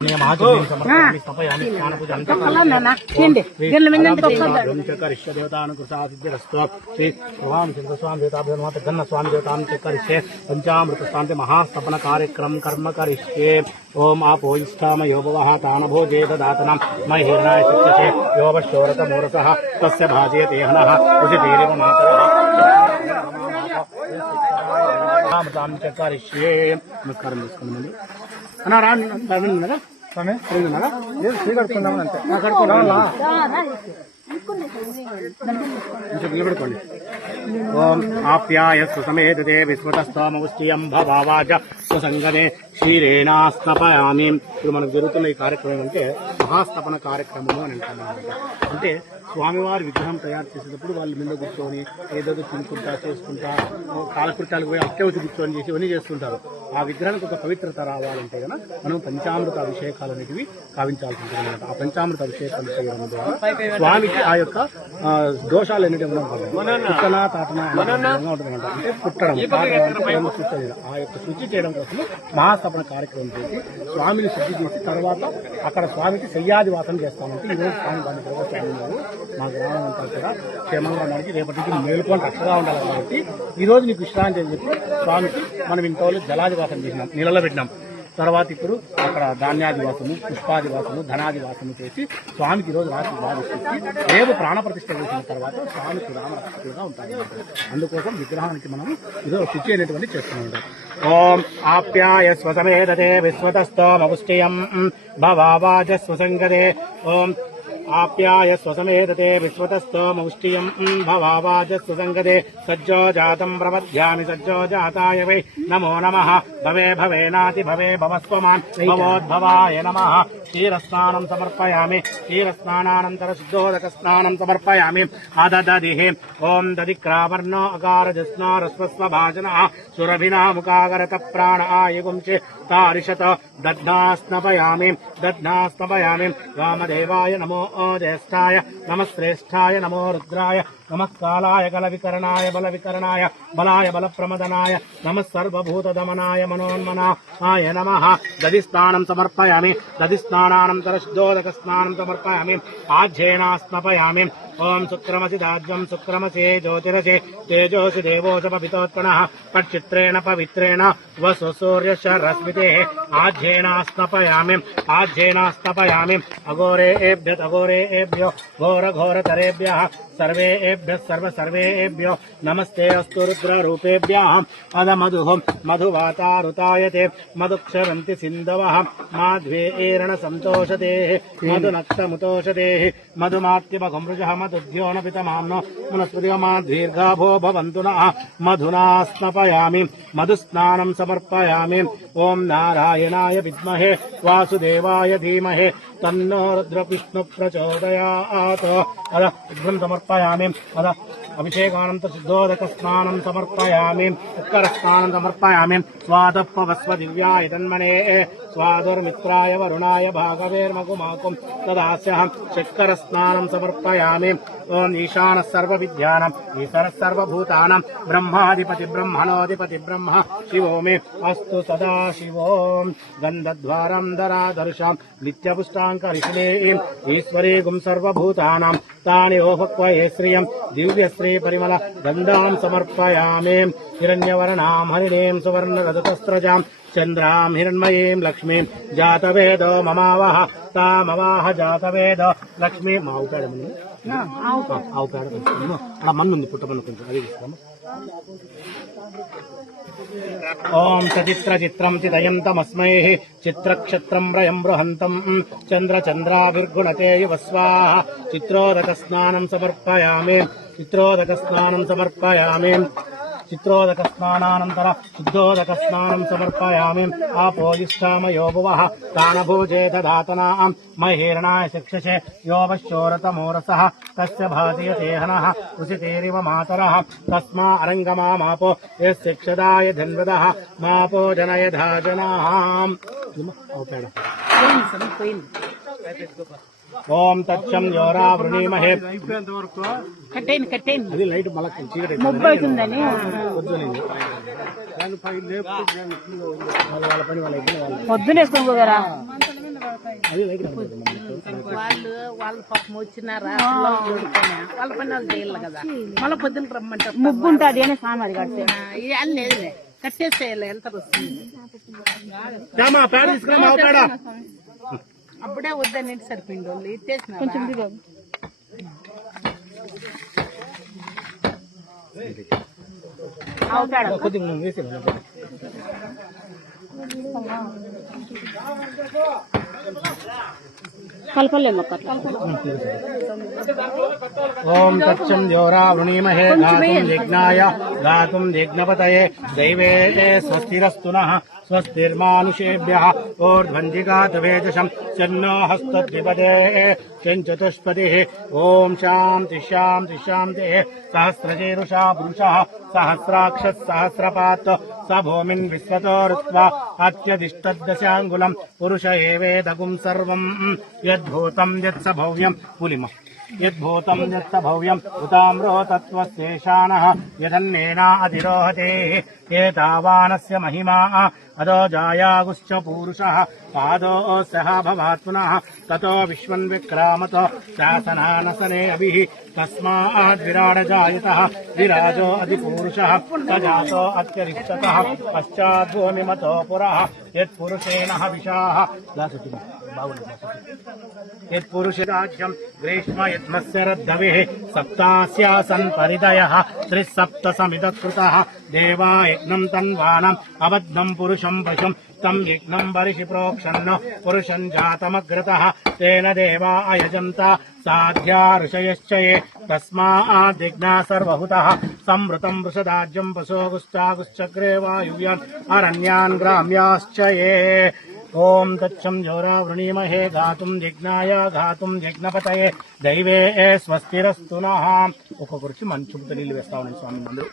पंचामृत महास्तपन कार्यक्रम कर्म करिष्ये। ओम आपोष्ठाम योभवः तानभोजे ददातनं महिर्णाय शिक्षसे योवश्चोरत मूरसः तस्य भाजयते हनः उचितेरिव मातरः करिष्ये। नमस्कारं చేసుకోండి అన్న రా ఉన్నారా స్వామి ఉన్నారా నేను స్వీకరిస్తున్నాను అంతే నా కడుకోవాలా నిలబడుకోండి. ఓం ఆప్యాయస్సు సమేతే విశ్వతస్తోమవుష్టియం భవావాచ సుసంగనే క్షీరేణాస్తపయామి. ఇప్పుడు మనకు జరుగుతున్న ఈ కార్యక్రమం అంటే మహాస్తపన కార్యక్రమము అని అంటున్నాం. అంటే స్వామివారి విగ్రహం తయారు చేసేటప్పుడు వాళ్ళు మీద కూర్చొని ఏదో తినుకుంటా చేసుకుంటా కాలకృత్యాలకు పోయి అత్యవసి కూర్చొని చేసి ఇవన్నీ చేస్తుంటారు. ఆ విగ్రహానికి ఒక పవిత్రత రావాలంటే కనుక మనం పంచామృత అభిషేకాలు అనేటివి కావించాల్సి ఉంటుంది అనమాట. ఆ పంచామృత అభిషేకాలు చేయడం ద్వారా స్వామికి ఆ యొక్క దోషాలు అనేటివి పుట్టన తాటన ఉంటుందన్నమాట. అంటే పుట్టడం ఆ యొక్క శుద్ధి చేయడం కోసం మహాస్థాపన కార్యక్రమం చేసి స్వామిని శుద్ధి చేసి తర్వాత అక్కడ స్వామికి శయ్యాదివాసం చేస్తామంటే ఈరోజు స్వామి దాన్ని ప్రవేశించారు. మా గ్రామం అంతా కూడా క్షేమంగా ఉండడానికి రేపటికి మేలుకొని రక్షగా ఉండాలి కాబట్టి ఈ రోజు నీకు విశ్రాంతి అని చెప్పి స్వామికి మనం ఇంట్లో జలాదివాసం చేసినాం, నీళ్ళలో పెట్టినాం. తర్వాత ఇప్పుడు అక్కడ ధాన్యాదివాసము పుష్పాదివాసము ధనాదివాసము చేసి స్వామికి ఈరోజు రాత్రి భావిస్తుంది. రేపు ప్రాణప్రతిష్ఠ చేసిన తర్వాత స్వామికి రామరక్షకులుగా ఉంటాయి. అందుకోసం విగ్రహానికి మనం ఈరోజు శుచి అనేటువంటి చేస్తూ ఉంటాం. ఓం ఆప్యాయ స్వసమేదతే విశ్వతస్తోమపుష్టియం భవావాచ స్వసంగదే. ఓం ఆప్యాయ స్వసమేదతే విశ్వతస్తోమౌష్టియం భవావాచ సుసంగదే. సజ్జో జాతం ప్రపద్యామి సజ్జో జాతాయ వై నమో నమః. భవే భవేనాతి భవే భవస్వమాన్ భవోద్భవాయ నమః. క్షీరస్నానం సమర్పయామి. క్షీరస్నానానంతర శుద్ధోదక స్నానం సమర్పయామి. అదదదిః. ఓం దదిక్రావర్ణో అకారజస్నారస్వస్వ సురభినాముకాగరత ప్రాణ ఆయుగుంచి తారిషత దధ్నాస్నపయామి. దధ్నాస్నపయామి. వామదేవాయ నమో జ్యేష్ఠాయ నమః శ్రేష్ఠాయ నమో రుద్రాయ నమః కాలాయ కలవికరణాయ బలవికరణాయ బలాయ బలప్రమదనాయ నమః సర్వభూతదమనాయ మనోన్మనాయ నమః. దధిస్నానం సమర్పయామి. దధిస్నానానంతర శుద్ధోదక స్నానం సమర్పయామి. ఆజ్యేనాస్నపయామి. ఓం శుక్రమసి దాజ్యం శుక్రమసే జ్యోతిరసే తేజోసి దేవోచ పవితోత్పణః పచ్చిత్రేణ పవిత్రేణ వసు సూర్యశరస్మితే. ఆజ్యేనాస్నపయామి. ఆజ్యేనాస్నపయామి. అఘోరేభ్యో ఘోరఘోరతరేభ్యः सर्वेभ्यः सर्वेभ्यो नमस्ते अस्तु रुद्ररूपेभ्यः. अदमधुः मधुवातारुतायते मधुक्षरन्ति सिन्धवः माध्वेरण सन्तोषते मधुनक्तमुतोषतेः मधुमात्यपगमृजः मधुद्योनपितमाम्नो मनस्पतिमाद्दीर्घाभो भवन्तु नः. मधुना स्नपयामि. मधुस्नानं समर्पयामि. ओम नारायणाय विद्महे वासुदेवाय धीमहि तन्नो रुद्रविष्णु प्रचोदयात्. अद उग्रं समर्पयामि. अद अभिषेकानंतर शुद्धोदक स्नानं समर्पयामि. उत्तर स्नानं समर्पयामि. स्वादपवस्व दिव्याय तन्मने स्वादुर्मित्राय वरुणाय भागवेर्मकुमाकुं तदास्यहं चक्कर स्नानं समर्पयामि. ओम ईशान सर्वविद्यानां ईश्वर सर्वभूतानां ब्रह्माधिपति ब्रह्मणोधिपति ब्रह्म शिवो मे अस्तु सदा शिवो. गन्धद्वारं दरादर्शां नित्यपुष्टाङ्करिषिणीं ईश्वरीगुं सर्वभूतानां तानि ओभक्वये श्रियं दिव्यश्री परिमल गन्धां समर्पयामि. हिरण्यवर्णां हरिणीं सुवर्णरजतस्रजां चंद्रां हिरण्मयीं लक्ष्मीं जातवेदो ममावह तामवाह जातवेद लक्ष्मी. మా ఆవు పేడ ఆవు పేడ అలా మన్ను ఉంది పుట్టమన్ను కొంచెం అది తీసుకోమా. ఓం సచిత్ర చిత్రం చిదయంతమస్మై చిత్రక్షత్రం ప్రయం బృహంతం చంద్రచంద్రాభిర్గుణతే యువస్వాహ. చిత్రోదక స్నానం సమర్పయామి. చిత్రోదక స్నానం సమర్పయామి. చిత్రోదక స్నానానంతర శుద్ధోదక స్నానం సమర్పయామి. ఆపోయిష్టామయో భువః తానభోజే దధాతనాం మహీర్ణాయ శిక్షసే యోవశ్చోరతమూరసః తస్య భాజయతే హనః ఉసితేరివ మాతరః. తస్మా అరంగమామాపో యశిక్షదాయ ధన్వదః మాపో జనయధా జనాః. ఓం తచ్చం యోరా వృణీమహే. అది లైట్ మళ్ళీ చీకటి పొద్దునేసుకో కదా. వాళ్ళ పాపం వచ్చినారా వాళ్ళ పని వాళ్ళు చేయాలి కదా మళ్ళీ పొద్దున రమ్మంటారు ముగ్గు ఉంటుంది అని సామాది కడితే ఇవాళ లేదులే కట్టేసేయాలి ఎంత వస్తుంది అప్పుడే వద్దని సరిపోయింది వాళ్ళు ఇట్టేసిన కొంచెం దిగు. కలపలే మొక్క ఓం తచ్చం యోరా వృణీమహే గాతుం యజ్ఞాయ గాతుం యజ్ఞపతయే దైవే స్వస్తిరస్తు నః స్వస్తిర్మానుషేభ్యః ఊర్ధ్వంజిగాతు వేదశం చన్నో హస్తద్విపదే చతుష్పతిః ఓం శాంతి శాంతి శాంతి సహస్రశీరుషా పురుషः సహస్రాక్షः సహస్రపాత్ స భూమిన్ విశ్వతో రుత్వా అత్యధిష్టదశాంగులం పురుష ఏవేదగుం సర్వం యద్భూతం యత్స భవ్యం పులిమ యద్భూతం యత్స భవ్యం ఉతామ్రో తత్వశేషానః యదన్నేనా అధిరోహతే ఏతావానస్య మహిమా అదో జాయాగుశ్చ పూరుషः పాదో సహ భవాత్ పునః తతో విశ్వం విక్రామతో శాసనానసనే అభిః తస్మాద్ విరాడ జాయతః విరాజో అధిపూరుషः సజాతో అత్యరిష్టతః పశ్చాద్భూమిమతో పురః యత్పురుషేణ హవిషాః యత్పురుషరాజ్యం గ్రీష్మ యత్మస్య రద్దవిః సప్తాస్యాసన్ పరిదయః త్రిసప్త సమిదకృతః దేవా యజ్ఞం తన్వానం అబద్ధం పురుషం పశుం తం యజ్ఞం బర్షి ప్రోక్షన్న పురుషం జాతమగ్రతః తేన దేవా అయజంత సాధ్యా ఋషయశ్చ ఏ తస్మాద్విఘ్నా సర్వహుతః సంవృతం వృషదాజ్యం పశోగుశ్చాగుశ్చక్రే వాయువ్యాన్ అరణ్యాన్ గ్రామ్యాశ్చ ఏ ఓం తచ్చం జోరా వృణీమహే గాతుం యజ్ఞాయ గాతుం యజ్ఞపతయే దైవే స్వస్తిరస్తు నః ఒక్కొక్కరికి మంచి నీళ్ళు వేస్తా ఉన్నాయి స్వామి అందరూ